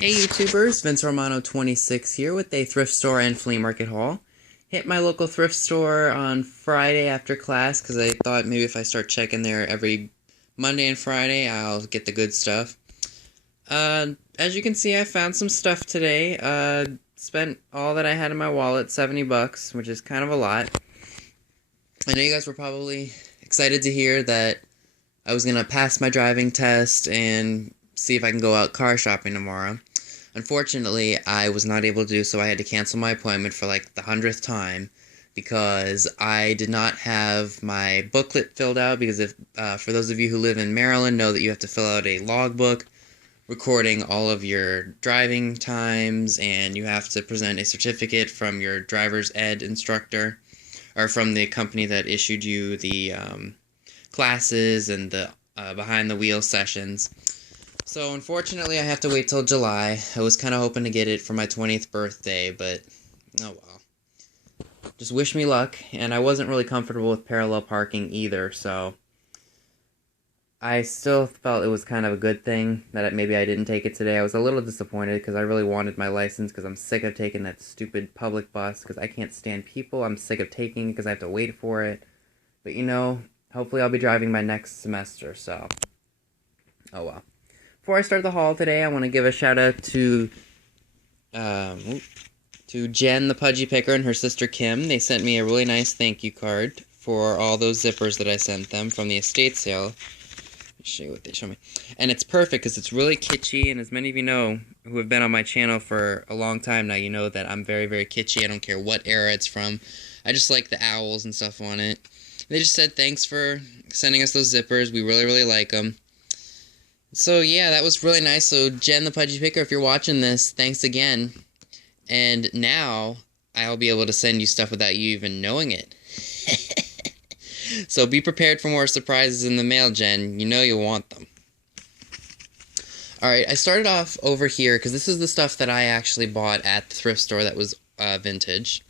Hey YouTubers, Vince Romano 26 here with a thrift store and flea market haul. Hit my local thrift store on Friday after class because I thought maybe if I start checking there every Monday and Friday, I'll get the good stuff. As you can see, I found some stuff today. Spent all that I had in my wallet, 70 bucks, which is kind of a lot. I know you guys were probably excited to hear that I was gonna pass my driving test and see if I can go out car shopping tomorrow. Unfortunately, I was not able to do so. I had to cancel my appointment for like the 100th time because I did not have my booklet filled out. Because if for those of you who live in Maryland, know that you have to fill out a logbook recording all of your driving times, and you have to present a certificate from your driver's ed instructor or from the company that issued you the classes and the behind the wheel sessions. So unfortunately I have to wait till July. I was kind of hoping to get it for my 20th birthday, but oh well. Just wish me luck, and I wasn't really comfortable with parallel parking either, so I still felt it was kind of a good thing that maybe I didn't take it today. I was a little disappointed because I really wanted my license because I'm sick of taking that stupid public bus because I can't stand people. I'm sick of taking it because I have to wait for it. But you know, hopefully I'll be driving my next semester, so oh well. Before I start the haul today, I want to give a shout out to Jen the Pudgy Picker and her sister Kim. They sent me a really nice thank you card for all those zippers that I sent them from the estate sale. Let me show you what they show me. And it's perfect because it's really kitschy, and as many of you know who have been on my channel for a long time now, you know that I'm very, very kitschy. I don't care what era it's from. I just like the owls and stuff on it. They just said thanks for sending us those zippers. We really, really like them. So yeah, that was really nice. So Jen the Pudgy Picker, if you're watching this, thanks again. And now I'll be able to send you stuff without you even knowing it. So be prepared for more surprises in the mail, Jen. You know you'll want them. Alright, I started off over here because this is the stuff that I actually bought at the thrift store that was vintage.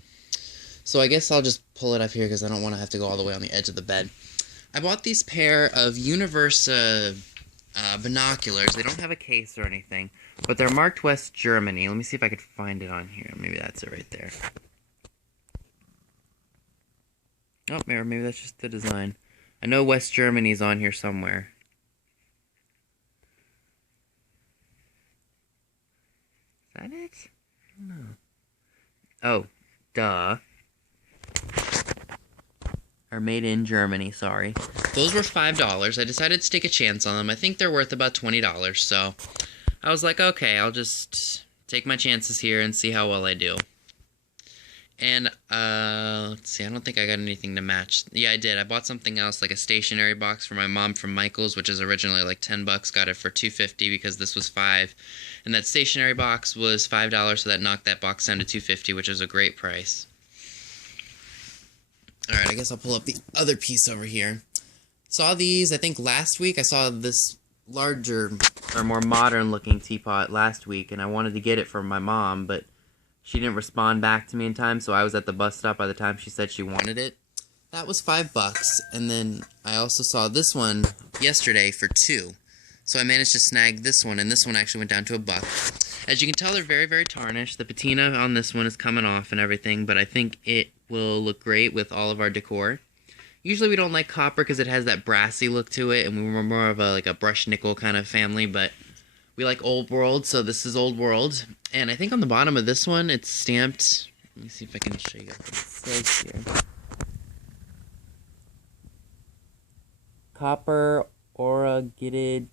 So I guess I'll just pull it up here because I don't want to have to go all the way on the edge of the bed. I bought these pair of Universa binoculars. They don't have a case or anything, but they're marked West Germany. Let me see if I could find it on here. Maybe that's it right there. Oh, maybe that's just the design. I know West Germany's on here somewhere. Is that it? I don't know. Oh, duh. Are made in Germany, sorry. Those were $5. I decided to take a chance on them. I think they're worth about $20, so I was like, okay, I'll just take my chances here and see how well I do. And, let's see, I don't think I got anything to match. Yeah, I did. I bought something else, like a stationery box for my mom from Michael's, which is originally like 10 bucks. Got it for $2.50 because this was $5. And that stationery box was $5, so that knocked that box down to $2.50, which is a great price. Alright, I guess I'll pull up the other piece over here. Saw these, I think last week. I saw this larger, or more modern looking teapot last week, and I wanted to get it for my mom, but she didn't respond back to me in time, so I was at the bus stop by the time she said she wanted it. That was $5, and then I also saw this one yesterday for $2. So I managed to snag this one, and this one actually went down to $1. As you can tell, they're very, very tarnished. The patina on this one is coming off and everything, but I think it will look great with all of our decor. Usually we don't like copper because it has that brassy look to it, and we were more of a brush nickel kind of family, but we like old world, so this is old world. And I think on the bottom of this one, it's stamped. Let me see if I can show you guys what it says here. Copper Oragated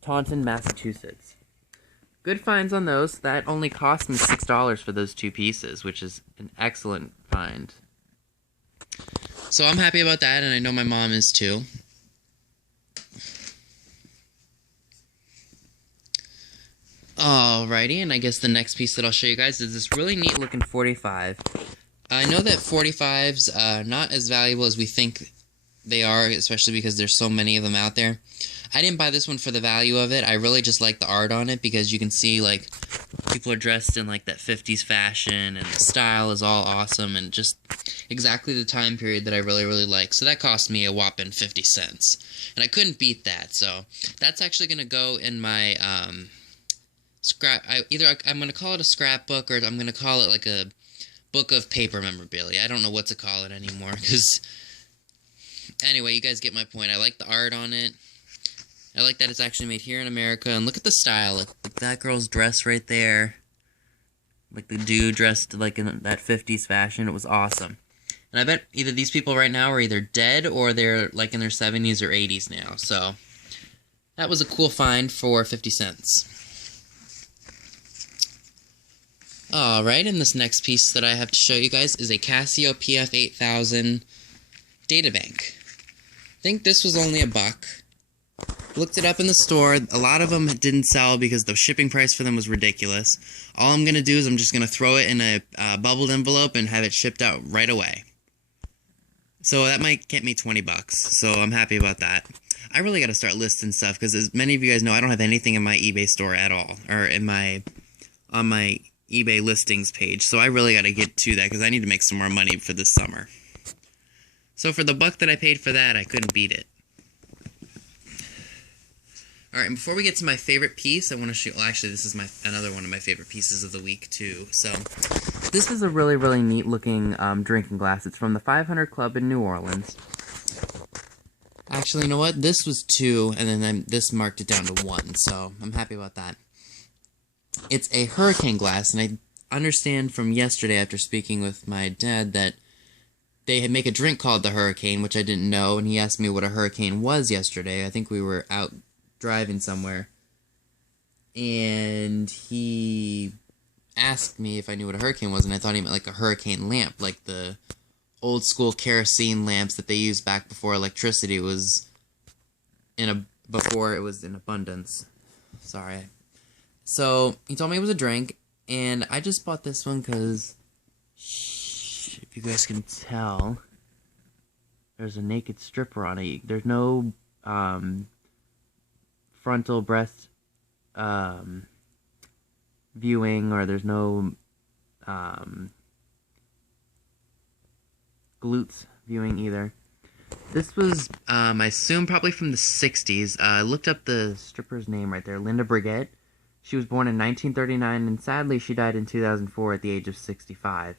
Taunton, Massachusetts. Good finds on those. That only cost me $6 for those two pieces, which is an excellent find. So I'm happy about that, and I know my mom is too. Alrighty, and I guess the next piece that I'll show you guys is this really neat looking 45. I know that 45s are not as valuable as we think they are, especially because there's so many of them out there. I didn't buy this one for the value of it. I really just like the art on it because you can see, like, people are dressed in, like, that 50s fashion, and the style is all awesome, and just exactly the time period that I really, really like. So that cost me a whopping 50 cents. And I couldn't beat that, so that's actually going to go in my, I'm gonna call it a scrapbook, or I'm gonna call it like a book of paper memorabilia. I don't know what to call it anymore, because anyway, you guys get my point. I like the art on it. I like that it's actually made here in America, and look at the style. Like that girl's dress right there. Like the dude dressed like in that 50s fashion. It was awesome. And I bet either these people right now are either dead or they're like in their 70s or 80s now. So that was a cool find for 50 cents. Alright, and this next piece that I have to show you guys is a Casio PF8000 databank. I think this was only $1. Looked it up in the store. A lot of them didn't sell because the shipping price for them was ridiculous. All I'm going to do is I'm just going to throw it in a bubbled envelope and have it shipped out right away. So that might get me $20, so I'm happy about that. I really got to start listing stuff because, as many of you guys know, I don't have anything in my eBay store at all, or on my eBay listings page. So I really got to get to that because I need to make some more money for this summer. So for the $1 that I paid for that, I couldn't beat it. Alright, and before we get to my favorite piece, I want to show... Well, actually, this is another one of my favorite pieces of the week, too. So, this is a really, really neat-looking drinking glass. It's from the 500 Club in New Orleans. Actually, you know what? This was 2, and then this marked it down to 1, so I'm happy about that. It's a hurricane glass, and I understand from yesterday after speaking with my dad that they make a drink called the Hurricane, which I didn't know, and he asked me what a hurricane was yesterday. I think we were out driving somewhere, and he asked me if I knew what a hurricane was, and I thought he meant like a hurricane lamp, like the old school kerosene lamps that they used back before electricity was before it was in abundance. Sorry. So he told me it was a drink, and I just bought this one because, if you guys can tell, there's a naked stripper on it. There's no frontal breast viewing, or there's no glutes viewing either. This was, I assume, probably from the 60s. I looked up the stripper's name right there, Linda Brigette. She was born in 1939, and sadly she died in 2004 at the age of 65.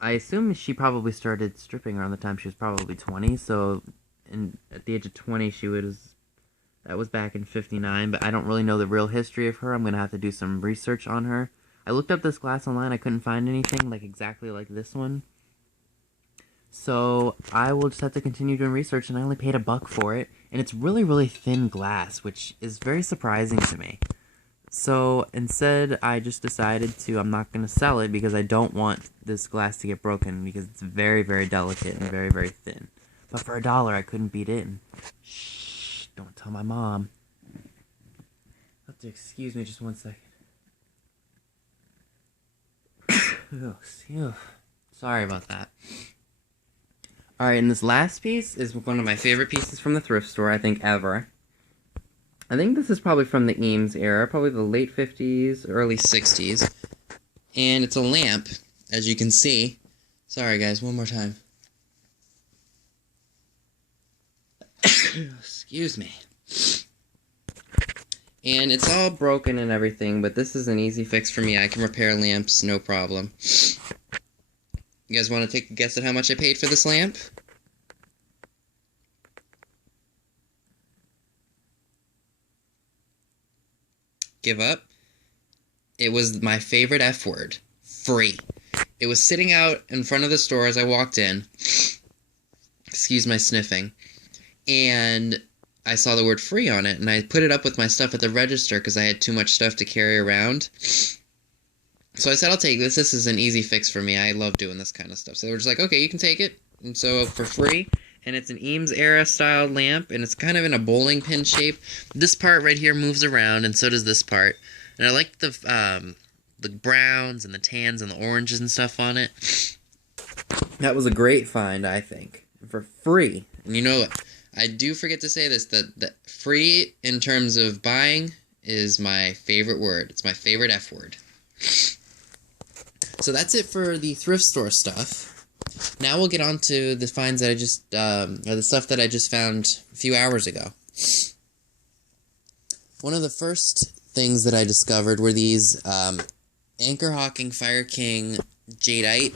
I assume she probably started stripping around the time she was probably 20, so at the age of 20, that was back in 59, but I don't really know the real history of her. I'm going to have to do some research on her. I looked up this glass online. I couldn't find anything exactly like this one. So I will just have to continue doing research, and I only paid $1 for it. And it's really, really thin glass, which is very surprising to me. So instead, I just decided I'm not going to sell it because I don't want this glass to get broken because it's very, very delicate and very, very thin. But for $1, I couldn't beat it. And shh, don't tell my mom. You'll have to excuse me just 1 second. Sorry about that. Alright, and this last piece is one of my favorite pieces from the thrift store, I think, ever. I think this is probably from the Eames era, probably the late 50s, early 60s. And it's a lamp, as you can see. Sorry, guys, one more time. Excuse me. And it's all broken and everything, but this is an easy fix for me. I can repair lamps, no problem. You guys want to take a guess at how much I paid for this lamp? Give up? It was my favorite F word. Free. It was sitting out in front of the store as I walked in. Excuse my sniffing. And I saw the word free on it, and I put it up with my stuff at the register because I had too much stuff to carry around. So I said, I'll take this. This is an easy fix for me. I love doing this kind of stuff. So they were just like, okay, you can take it. And so for free. And it's an Eames era style lamp, and it's kind of in a bowling pin shape. This part right here moves around, and so does this part. And I like the browns and the tans and the oranges and stuff on it. That was a great find, I think. For free. And you know what? I do forget to say this, that free in terms of buying is my favorite word. It's my favorite F word. So that's it for the thrift store stuff. Now we'll get on to the finds that I just, or the stuff that I just found a few hours ago. One of the first things that I discovered were these Anchor Hawking Fire King jadeite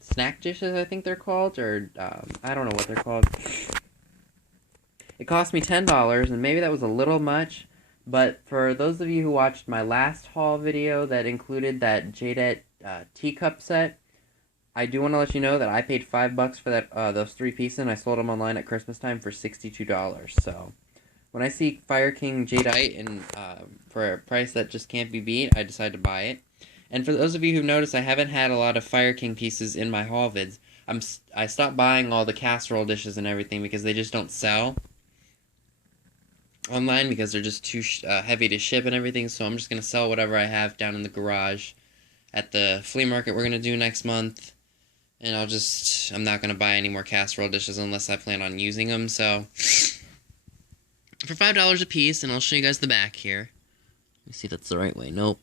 snack dishes, I think they're called, or I don't know what they're called. It cost me $10, and maybe that was a little much, but for those of you who watched my last haul video that included that jadeite teacup set, I do want to let you know that I paid $5 for that those 3 pieces, and I sold them online at Christmas time for $62. So when I see Fire King jadeite and for a price that just can't be beat, I decide to buy it. And for those of you who've noticed, I haven't had a lot of Fire King pieces in my haul vids. I stopped buying all the casserole dishes and everything because they just don't sell online because they're just too heavy to ship and everything. So I'm just going to sell whatever I have down in the garage at the flea market we're going to do next month. And I'm not going to buy any more casserole dishes unless I plan on using them. So for $5 a piece, and I'll show you guys the back here. Let me see if that's the right way. Nope.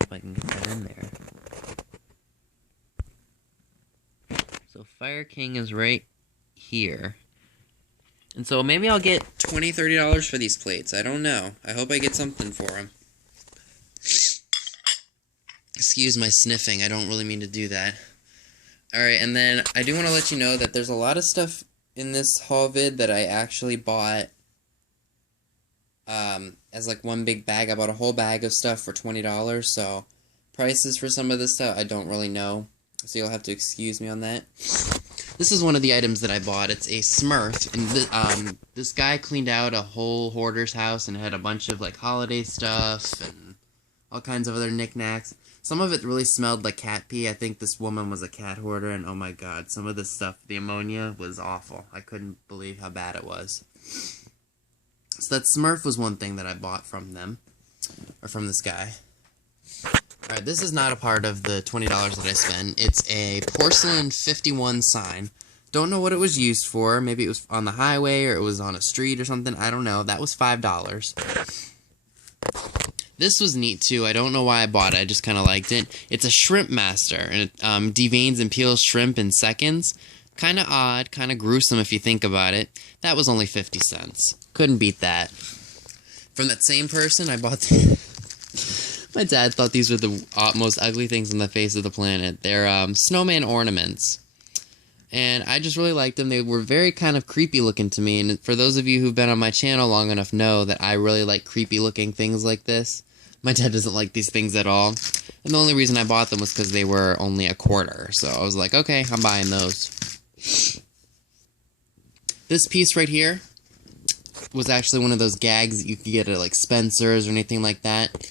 If I can get that in there. So Fire King is right here. And so maybe I'll get $20, $30 for these plates. I don't know. I hope I get something for them. Excuse my sniffing. I don't really mean to do that. Alright, and then I do want to let you know that there's a lot of stuff in this haul vid that I actually bought as like one big bag. I bought a whole bag of stuff for $20, so prices for some of this stuff I don't really know, so you'll have to excuse me on that. This is one of the items that I bought. It's a Smurf, and this guy cleaned out a whole hoarder's house and had a bunch of like holiday stuff and all kinds of other knickknacks. Some of it really smelled like cat pee. I think this woman was a cat hoarder, and oh my god, some of this stuff, the ammonia was awful. I couldn't believe how bad it was. So that Smurf was one thing that I bought from them, or from this guy. Alright, this is not a part of the $20 that I spent. It's a porcelain 51 sign. Don't know what it was used for. Maybe it was on the highway, or it was on a street or something. I don't know. That was $5. This was neat too. I don't know why I bought it. I just kind of liked it. It's a shrimp master, and it deveins and peels shrimp in seconds. Kind of odd, kind of gruesome if you think about it. That was only 50 cents. Couldn't beat that. From that same person, I bought my dad thought these were the most ugly things on the face of the planet. They're snowman ornaments. And I just really liked them. They were very kind of creepy looking to me. And for those of you who've been on my channel long enough know that I really like creepy looking things like this. My dad doesn't like these things at all. And the only reason I bought them was because they were only a quarter. So I was like, okay, I'm buying those. This piece right here was actually one of those gags that you could get at like Spencer's or anything like that.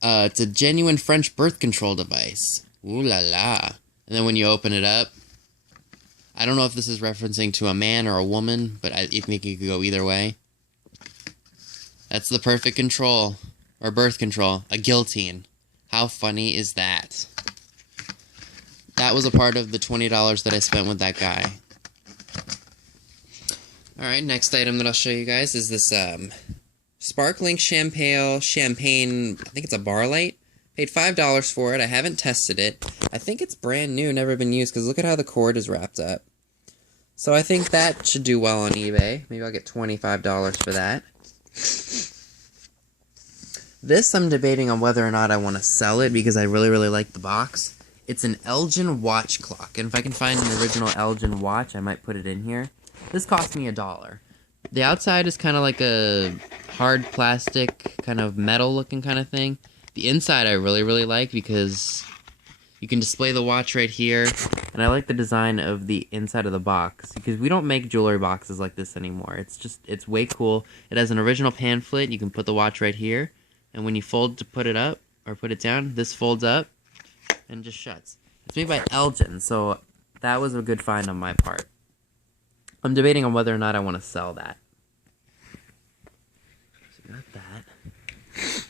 It's a genuine French birth control device. Ooh la la. And then when you open it up, I don't know if this is referencing to a man or a woman, but I think it could go either way. That's the perfect control. Or birth control. A guillotine. How funny is that? That was a part of the $20 that I spent with that guy. Alright, next item that I'll show you guys is this sparkling champagne, I think it's a bar light. Paid $5 for it. I haven't tested it. I think it's brand new, never been used, because look at how the cord is wrapped up. So I think that should do well on eBay. Maybe I'll get $25 for that. This I'm debating on whether or not I want to sell it, because I really, really like the box. It's an Elgin watch clock, and if I can find an original Elgin watch, I might put it in here. This cost me $1. The outside is kind of like a hard plastic, kind of metal-looking kind of thing. The inside I really, really like because you can display the watch right here, and I like the design of the inside of the box because we don't make jewelry boxes like this anymore. It's way cool. It has an original pamphlet. You can put the watch right here, and when you fold to put it up or put it down, this folds up and just shuts. It's made by Elgin, so that was a good find on my part. I'm debating on whether or not I want to sell that. So got that.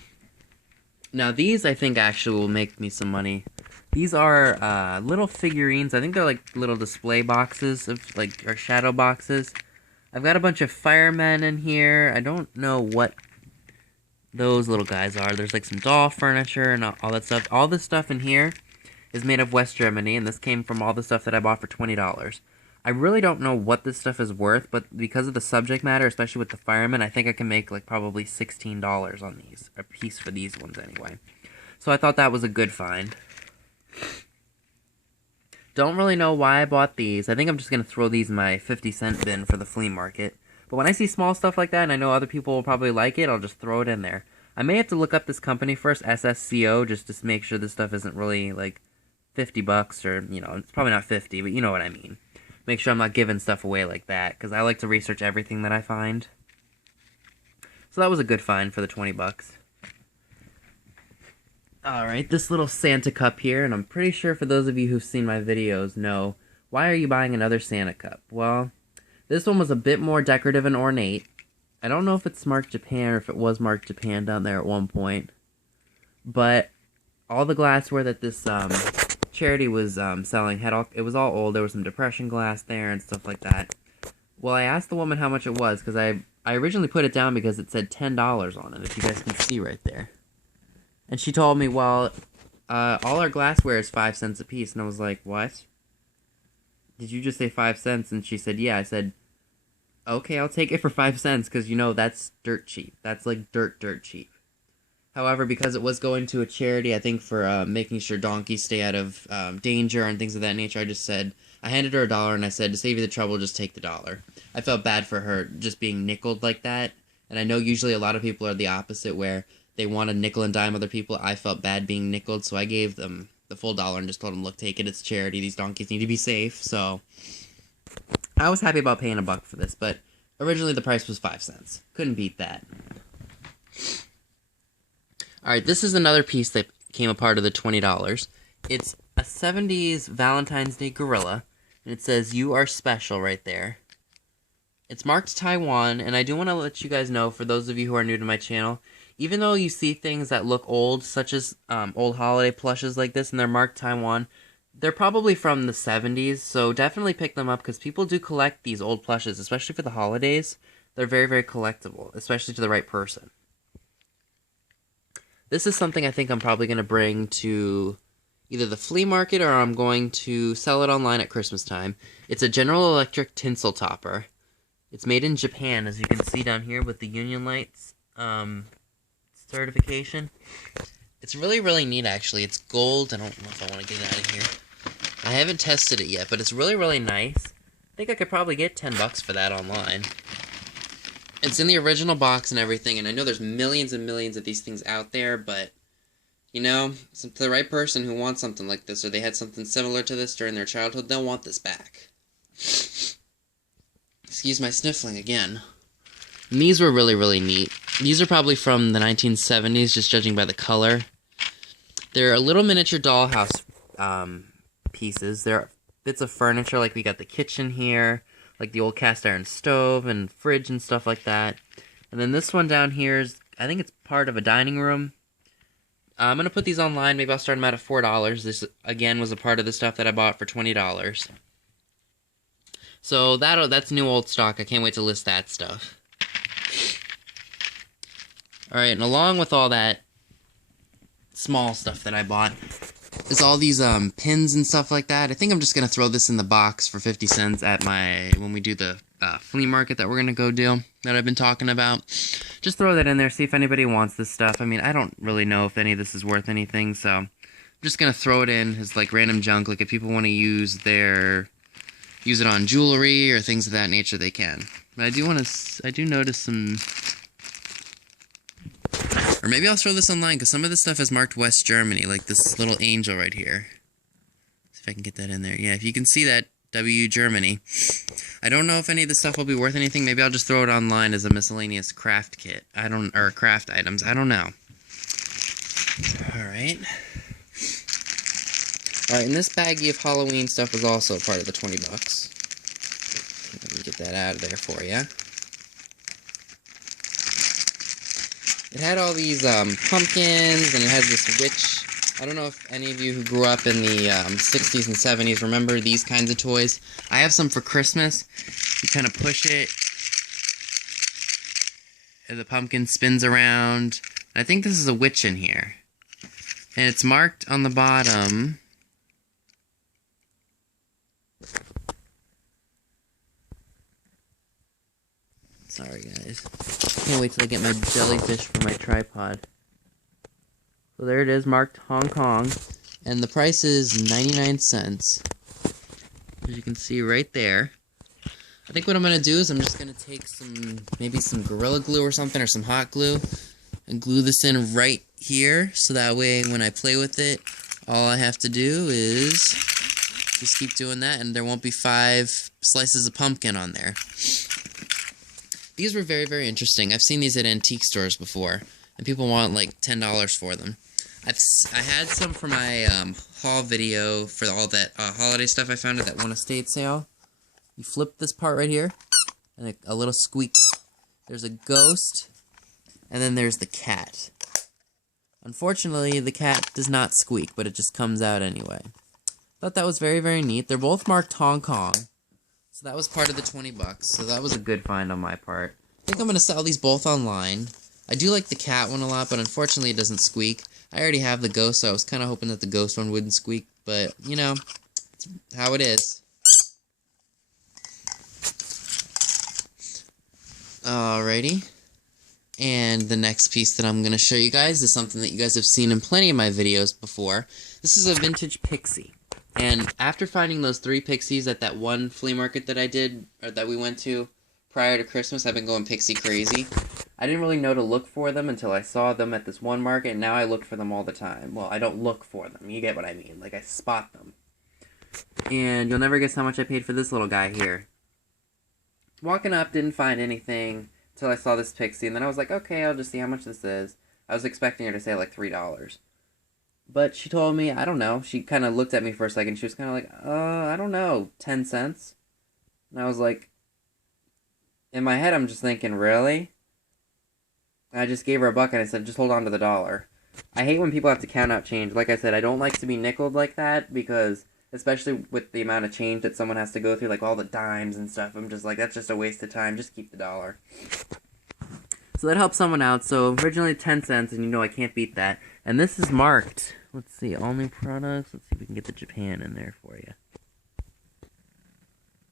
Now these I think actually will make me some money. These are little figurines. I think they're like little display boxes of or shadow boxes. I've got a bunch of firemen in here. I don't know what those little guys are. There's like some doll furniture and all that stuff. All this stuff in here is made of West Germany, and this came from all the stuff that I bought for $20. I really don't know what this stuff is worth, but because of the subject matter, especially with the firemen, I think I can make like probably $16 on these. A piece for these ones anyway. So I thought that was a good find. Don't really know why I bought these. I think I'm just going to throw these in my 50-cent bin for the flea market. But when I see small stuff like that, and I know other people will probably like it, I'll just throw it in there. I may have to look up this company first, SSCO, just to make sure this stuff isn't really like $50 or, you know, it's probably not 50, but you know what I mean. Make sure I'm not giving stuff away like that, because I like to research everything that I find. So that was a good find for the 20 bucks. Alright, this little Santa cup here, and I'm pretty sure for those of you who've seen my videos know, why are you buying another Santa cup? Well, this one was a bit more decorative and ornate. I don't know if it's marked Japan or if it was marked Japan down there at one point. But all the glassware that this charity was selling, it was all old. There was some depression glass there and stuff like that. Well, I asked the woman how much it was, because I originally put it down because it said $10 on it, if you guys can see right there. And she told me, well, all our glassware is 5 cents a piece. And I was like, what? Did you just say 5 cents? And she said, yeah. I said, okay, I'll take it for 5 cents, because, you know, that's dirt cheap. That's, like, dirt cheap. However, because it was going to a charity, I think for making sure donkeys stay out of danger and things of that nature, I handed her $1, and I said, to save you the trouble, just take the $1. I felt bad for her just being nickeled like that. And I know usually a lot of people are the opposite, where they want to nickel and dime other people. I felt bad being nickeled, so I gave them the full $1 and just told them, look, take it, it's charity, these donkeys need to be safe. So I was happy about paying $1 for this, but originally the price was 5 cents. Couldn't beat that. Alright, this is another piece that came a part of the $20. It's a 70s Valentine's Day gorilla, and it says, "You are special," right there. It's marked Taiwan, and I do want to let you guys know, for those of you who are new to my channel, even though you see things that look old, such as old holiday plushes like this, and they're marked Taiwan, they're probably from the 70s, so definitely pick them up, because people do collect these old plushes, especially for the holidays. They're very, very collectible, especially to the right person. This is something I think I'm probably going to bring to either the flea market, or I'm going to sell it online at Christmas time. It's a General Electric tinsel topper. It's made in Japan, as you can see down here with the Union Lights certification. It's really, really neat, actually. It's gold. I don't know if I want to get it out of here. I haven't tested it yet, but it's really, really nice. I think I could probably get $10 for that online. It's in the original box and everything, and I know there's millions and millions of these things out there, but, you know, to the right person who wants something like this, or they had something similar to this during their childhood, they'll want this back. Excuse my sniffling again. And these were really, really neat. These are probably from the 1970s, just judging by the color. They're a little miniature dollhouse pieces. They're bits of furniture, like we got the kitchen here, like the old cast iron stove and fridge and stuff like that. And then this one down here is, I think it's part of a dining room. I'm going to put these online. Maybe I'll start them out at $4. This, again, was a part of the stuff that I bought for $20. So that's new old stock. I can't wait to list that stuff. Alright, and along with all that small stuff that I bought is all these pins and stuff like that. I think I'm just going to throw this in the box for 50 cents at when we do the flea market that we're going to go do, that I've been talking about. Just throw that in there, see if anybody wants this stuff. I mean, I don't really know if any of this is worth anything, so I'm just going to throw it in as like random junk. Like if people want to use it on jewelry or things of that nature, they can. But I do notice some... Or maybe I'll throw this online, because some of this stuff is marked West Germany, like this little angel right here. See if I can get that in there. Yeah, if you can see that, W Germany. I don't know if any of this stuff will be worth anything. Maybe I'll just throw it online as a miscellaneous craft kit. Or craft items. I don't know. Alright. Alright, and this baggie of Halloween stuff was also part of the $20. Let me get that out of there for you. It had all these pumpkins, and it has this witch. I don't know if any of you who grew up in the 60s and 70s remember these kinds of toys. I have some for Christmas. You kind of push it, and the pumpkin spins around. I think this is a witch in here. And it's marked on the bottom. Sorry, guys. Can't wait till I get my jellyfish for my tripod. So there it is, marked Hong Kong. And the price is 99 cents. As you can see right there. I think what I'm going to do is I'm just going to take maybe some Gorilla Glue or something, or some hot glue, and glue this in right here, so that way when I play with it, all I have to do is just keep doing that, and there won't be 5 slices of pumpkin on there. These were very, very interesting. I've seen these at antique stores before, and people want like $10 for them. I had some for my haul video for all that holiday stuff I found at that one estate sale. You flip this part right here, and a little squeak. There's a ghost, and then there's the cat. Unfortunately, the cat does not squeak, but it just comes out anyway. Thought that was very, very neat. They're both marked Hong Kong, so that was part of the 20 bucks, so that was a good find on my part. I think I'm going to sell these both online. I do like the cat one a lot, but unfortunately it doesn't squeak. I already have the ghost, so I was kind of hoping that the ghost one wouldn't squeak, but, you know, it's how it is. Alrighty. And the next piece that I'm going to show you guys is something that you guys have seen in plenty of my videos before. This is a vintage pixie. And after finding those 3 pixies at that one flea market that I did, or that we went to prior to Christmas, I've been going pixie crazy. I didn't really know to look for them until I saw them at this one market, and now I look for them all the time. Well, I don't look for them. You get what I mean. Like, I spot them. And you'll never guess how much I paid for this little guy here. Walking up, didn't find anything until I saw this pixie, and then I was like, okay, I'll just see how much this is. I was expecting her to say like $3. But she told me, I don't know. She kind of looked at me for a second. She was kind of like, I don't know, 10 cents? And I was like, in my head, I'm just thinking, really? And I just gave her $1 and I said, just hold on to the dollar. I hate when people have to count out change. Like I said, I don't like to be nickeled like that because, especially with the amount of change that someone has to go through, like all the dimes and stuff, I'm just like, that's just a waste of time. Just keep the dollar. So that helps someone out. So originally 10 cents, and you know I can't beat that. And this is marked. Let's see, all new products. Let's see if we can get the Japan in there for you.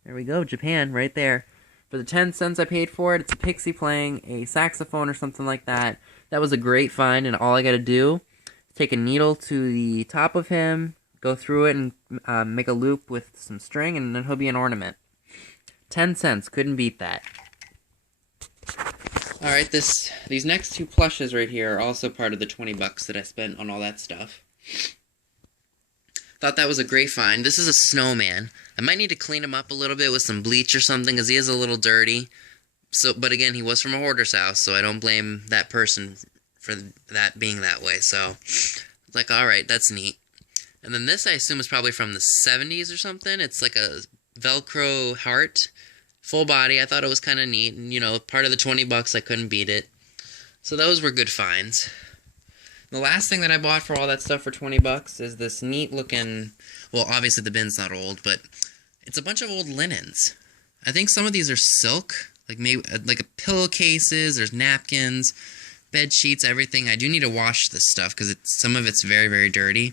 There we go, Japan, right there. For the 10 cents I paid for it, it's a pixie playing a saxophone or something like that. That was a great find, and all I gotta do is take a needle to the top of him, go through it, and make a loop with some string, and then he'll be an ornament. 10 cents, couldn't beat that. Alright, these next 2 plushes right here are also part of the 20 bucks that I spent on all that stuff. Thought that was a great find. This is a snowman. I might need to clean him up a little bit with some bleach or something, because he is a little dirty. But again, he was from a hoarder's house, so I don't blame that person for that being that way. So, like, alright, that's neat. And then this, I assume, is probably from the 70s or something. It's like a Velcro heart. Full body. I thought it was kind of neat. And, you know, part of the 20 bucks, I couldn't beat it. So those were good finds. The last thing that I bought for all that stuff for 20 bucks is this neat looking, well, obviously the bin's not old, but it's a bunch of old linens. I think some of these are silk, like maybe like pillowcases, there's napkins, bed sheets, everything. I do need to wash this stuff because some of it's very, very dirty.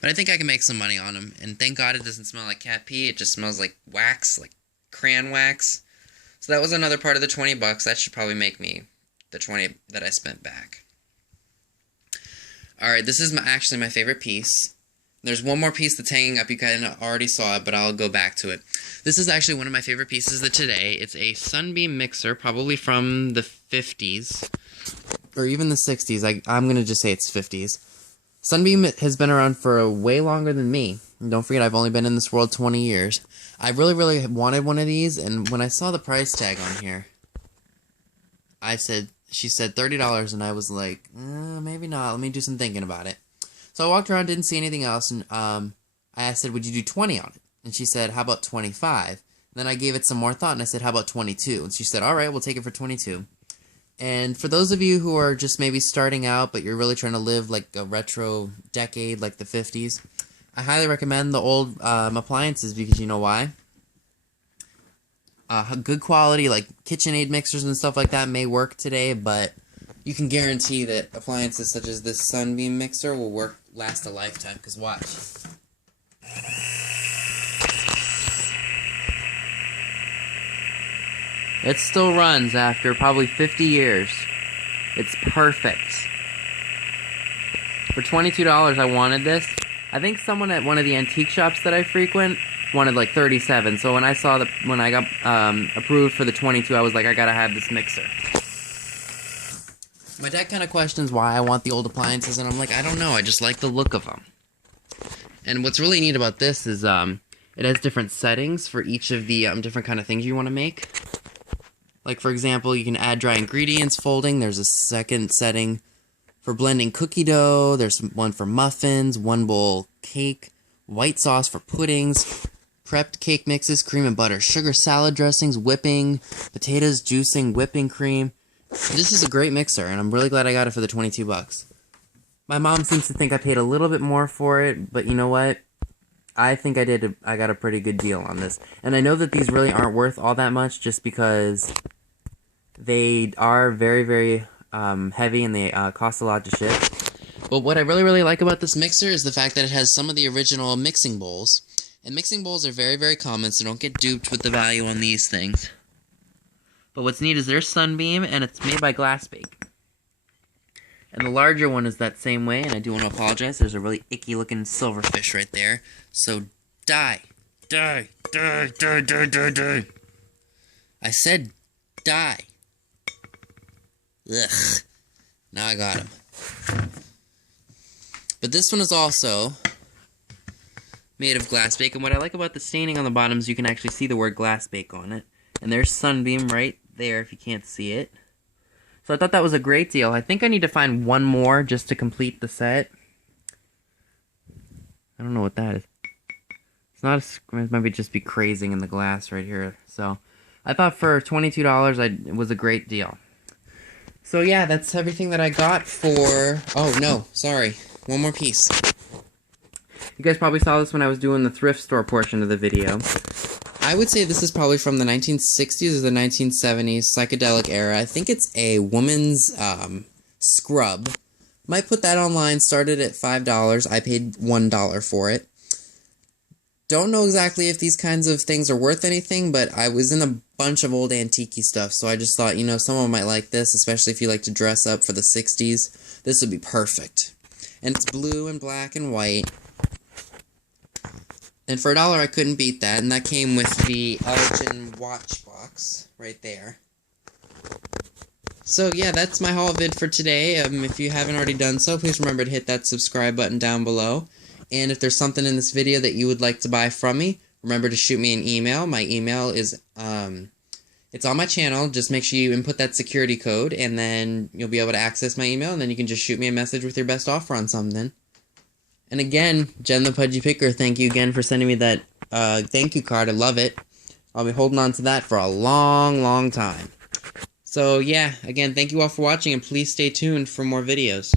But I think I can make some money on them. And thank God it doesn't smell like cat pee. It just smells like wax, like crayon wax. So that was another part of the 20 bucks. That should probably make me the 20 that I spent back. Alright, this is actually my favorite piece. There's one more piece that's hanging up. You kind of already saw it, but I'll go back to it. This is actually one of my favorite pieces of today. It's a Sunbeam mixer, probably from the 50s. Or even the 60s. I'm going to just say it's 50s. Sunbeam has been around for way longer than me. And don't forget, I've only been in this world 20 years. I really, really wanted one of these, and when I saw the price tag on here, she said $30, and I was like, maybe not. Let me do some thinking about it. So I walked around, didn't see anything else, and I said, would you do 20 on it? And she said, how about 25? And then I gave it some more thought, and I said, how about 22? And she said, all right, we'll take it for 22. And for those of you who are just maybe starting out, but you're really trying to live like a retro decade, like the 50s, I highly recommend the old appliances, because you know why? Good quality, like KitchenAid mixers and stuff like that may work today, but you can guarantee that appliances such as this Sunbeam mixer will last a lifetime, because watch. It still runs after probably 50 years. It's perfect. For $22, I wanted this. I think someone at one of the antique shops that I frequent wanted like 37. So when I saw when I got approved for the 22, I was like, I gotta have this mixer. My dad kind of questions why I want the old appliances, and I'm like, I don't know. I just like the look of them. And what's really neat about this is it has different settings for each of the different kind of things you want to make. Like, for example, you can add dry ingredients folding. There's a second setting for blending cookie dough. There's one for muffins, one bowl cake, white sauce for puddings, prepped cake mixes, cream and butter, sugar salad dressings, whipping, potatoes, juicing, whipping cream. This is a great mixer, and I'm really glad I got it for the 22 bucks. My mom seems to think I paid a little bit more for it, but you know what? I think I got a pretty good deal on this. And I know that these really aren't worth all that much just because they are very, very heavy and they cost a lot to ship. But what I really, really like about this mixer is the fact that it has some of the original mixing bowls. And mixing bowls are very, very common, so don't get duped with the value on these things. But what's neat is there's Sunbeam, and it's made by Glassbake. And the larger one is that same way, and I do want to apologize. There's a really icky-looking silverfish right there. So, die. Die. Die. Die. Die. Die. Die. I said die. Ugh. Now I got him. But this one is also made of Glassbake, and what I like about the staining on the bottom is you can actually see the word Glassbake on it. And there's Sunbeam right there if you can't see it. So I thought that was a great deal. I think I need to find one more just to complete the set. I don't know what that is. It's not a... It might just be crazing in the glass right here. So I thought for $22 it was a great deal. So yeah, that's everything that I got for... Oh, no. Sorry. One more piece. You guys probably saw this when I was doing the thrift store portion of the video. I would say this is probably from the 1960s or the 1970s psychedelic era. I think it's a woman's scrub. Might put that online. Started at $5. I paid $1 for it. Don't know exactly if these kinds of things are worth anything, but I was in a bunch of old antique stuff, so I just thought, you know, someone might like this, especially if you like to dress up for the 60s. This would be perfect. And it's blue and black and white. And for $1, I couldn't beat that, and that came with the Elgin watch box right there. So yeah, that's my haul vid for today. If you haven't already done so, please remember to hit that subscribe button down below. And if there's something in this video that you would like to buy from me, remember to shoot me an email. My email is, it's on my channel. Just make sure you input that security code, and then you'll be able to access my email, and then you can just shoot me a message with your best offer on something. And again, Jen the Pudgy Picker, thank you again for sending me that thank you card. I love it. I'll be holding on to that for a long, long time. So yeah, again, thank you all for watching, and please stay tuned for more videos.